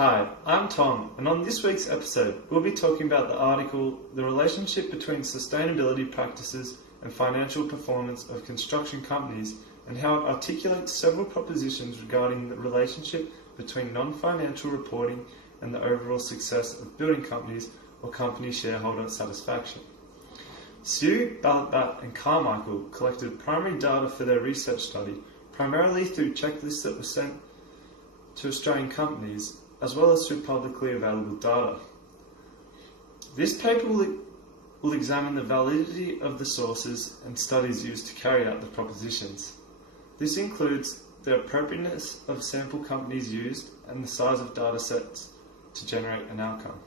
Hi, I'm Tom, and on this week's episode, we'll be talking about the article, The Relationship Between Sustainability Practices and Financial Performance of Construction Companies, and how it articulates several propositions regarding the relationship between non-financial reporting and the overall success of building companies or company shareholder satisfaction. Sue, Balabat and Carmichael collected primary data for their research study, primarily through checklists that were sent to Australian companies, as well as through publicly available data. This paper will examine the validity of the sources and studies used to carry out the propositions. This includes the appropriateness of sample companies used and the size of data sets to generate an outcome.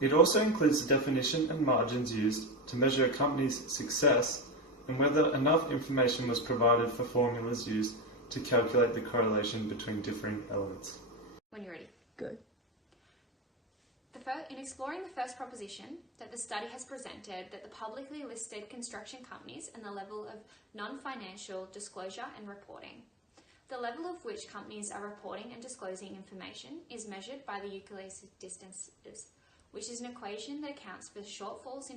It also includes the definition and margins used to measure a company's success and whether enough information was provided for formulas used to calculate the correlation between differing elements. When you're ready. Good. In exploring the first proposition, that the study has presented that the publicly listed construction companies and the level of non-financial disclosure and reporting. The level of which companies are reporting and disclosing information is measured by the Euclidean distances, which is an equation that accounts for shortfalls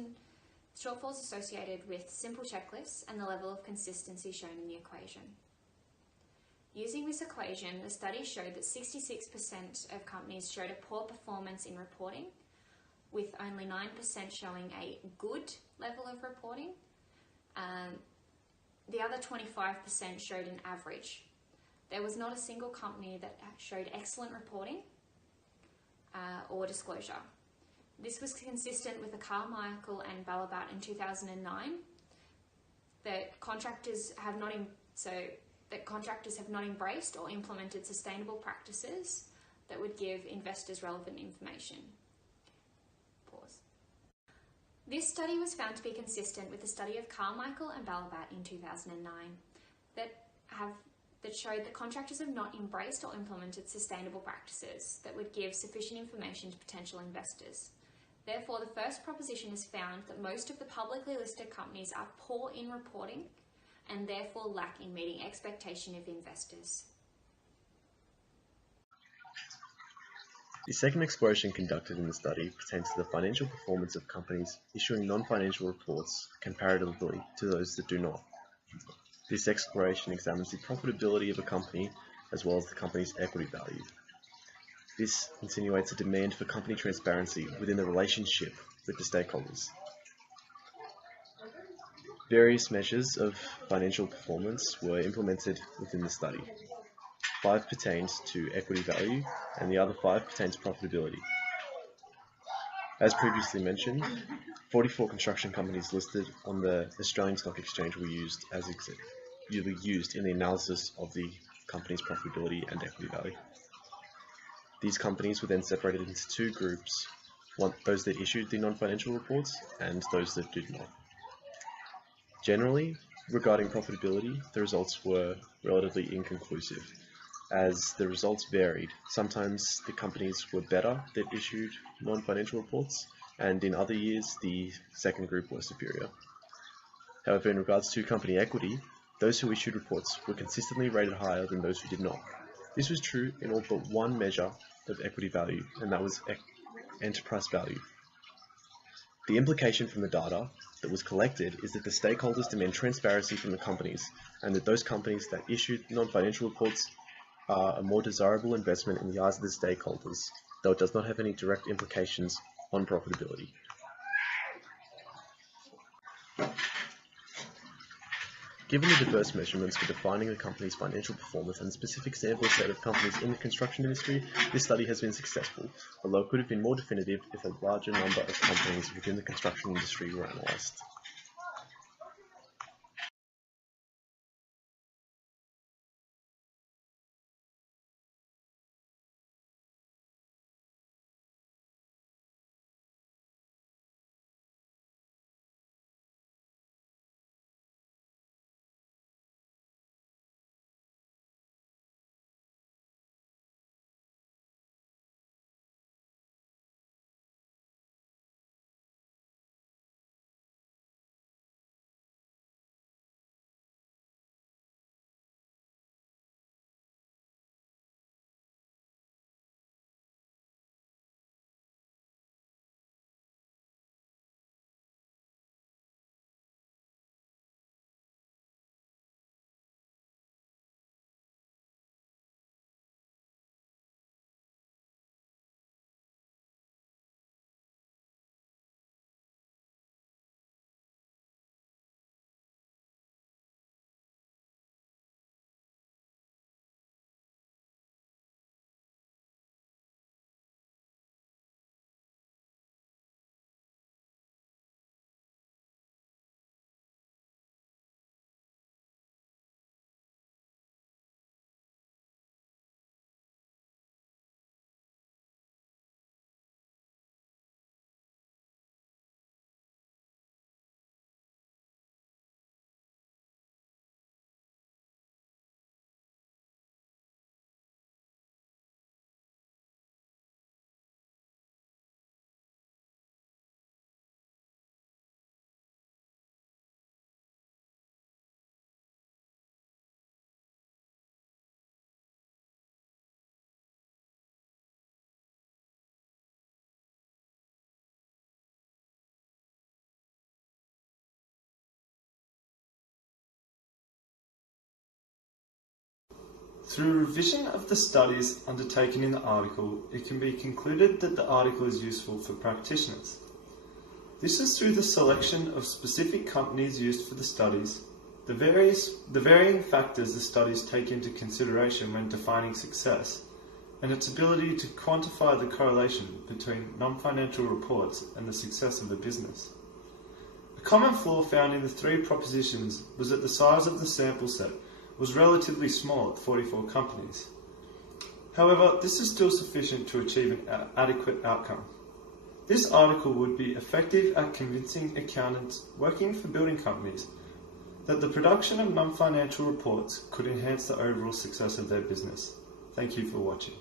associated with simple checklists and the level of consistency shown in the equation. Using this equation, the study showed that 66% of companies showed a poor performance in reporting, with only 9% showing a good level of reporting. The other 25% showed an average. There was not a single company that showed excellent reporting or disclosure. This was consistent with the Carmichael and Balabat in 2009, that contractors have not embraced or implemented sustainable practices that would give investors relevant information. Pause. This study was found to be consistent with the study of Carmichael and Balabat in 2009 that showed that contractors have not embraced or implemented sustainable practices that would give sufficient information to potential investors. Therefore, the first proposition has found that most of the publicly listed companies are poor in reporting and therefore lack in meeting expectation of investors. The second exploration conducted in the study pertains to the financial performance of companies issuing non-financial reports comparatively to those that do not. This exploration examines the profitability of a company as well as the company's equity value. This insinuates a demand for company transparency within the relationship with the stakeholders. Various measures of financial performance were implemented within the study. 5 pertains to equity value and the other 5 pertains to profitability. As previously mentioned, 44 construction companies listed on the Australian Stock Exchange were used in the analysis of the company's profitability and equity value. These companies were then separated into 2 groups, those that issued the non-financial reports and those that did not. Generally, regarding profitability, the results were relatively inconclusive, as the results varied. Sometimes the companies were better that issued non-financial reports, and in other years the second group was superior. However, in regards to company equity, those who issued reports were consistently rated higher than those who did not. This was true in all but one measure of equity value, and that was enterprise value. The implication from the data that was collected is that the stakeholders demand transparency from the companies, and that those companies that issued non-financial reports are a more desirable investment in the eyes of the stakeholders, though it does not have any direct implications on profitability. Given the diverse measurements for defining a company's financial performance and a specific sample set of companies in the construction industry, this study has been successful, although it could have been more definitive if a larger number of companies within the construction industry were analysed. Through revision of the studies undertaken in the article, it can be concluded that the article is useful for practitioners. This is through the selection of specific companies used for the studies, the varying factors the studies take into consideration when defining success, and its ability to quantify the correlation between non-financial reports and the success of a business. A common flaw found in the three propositions was that the size of the sample set was relatively small at 44 companies. However, this is still sufficient to achieve an adequate outcome. This article would be effective at convincing accountants working for building companies that the production of non-financial reports could enhance the overall success of their business. Thank you for watching.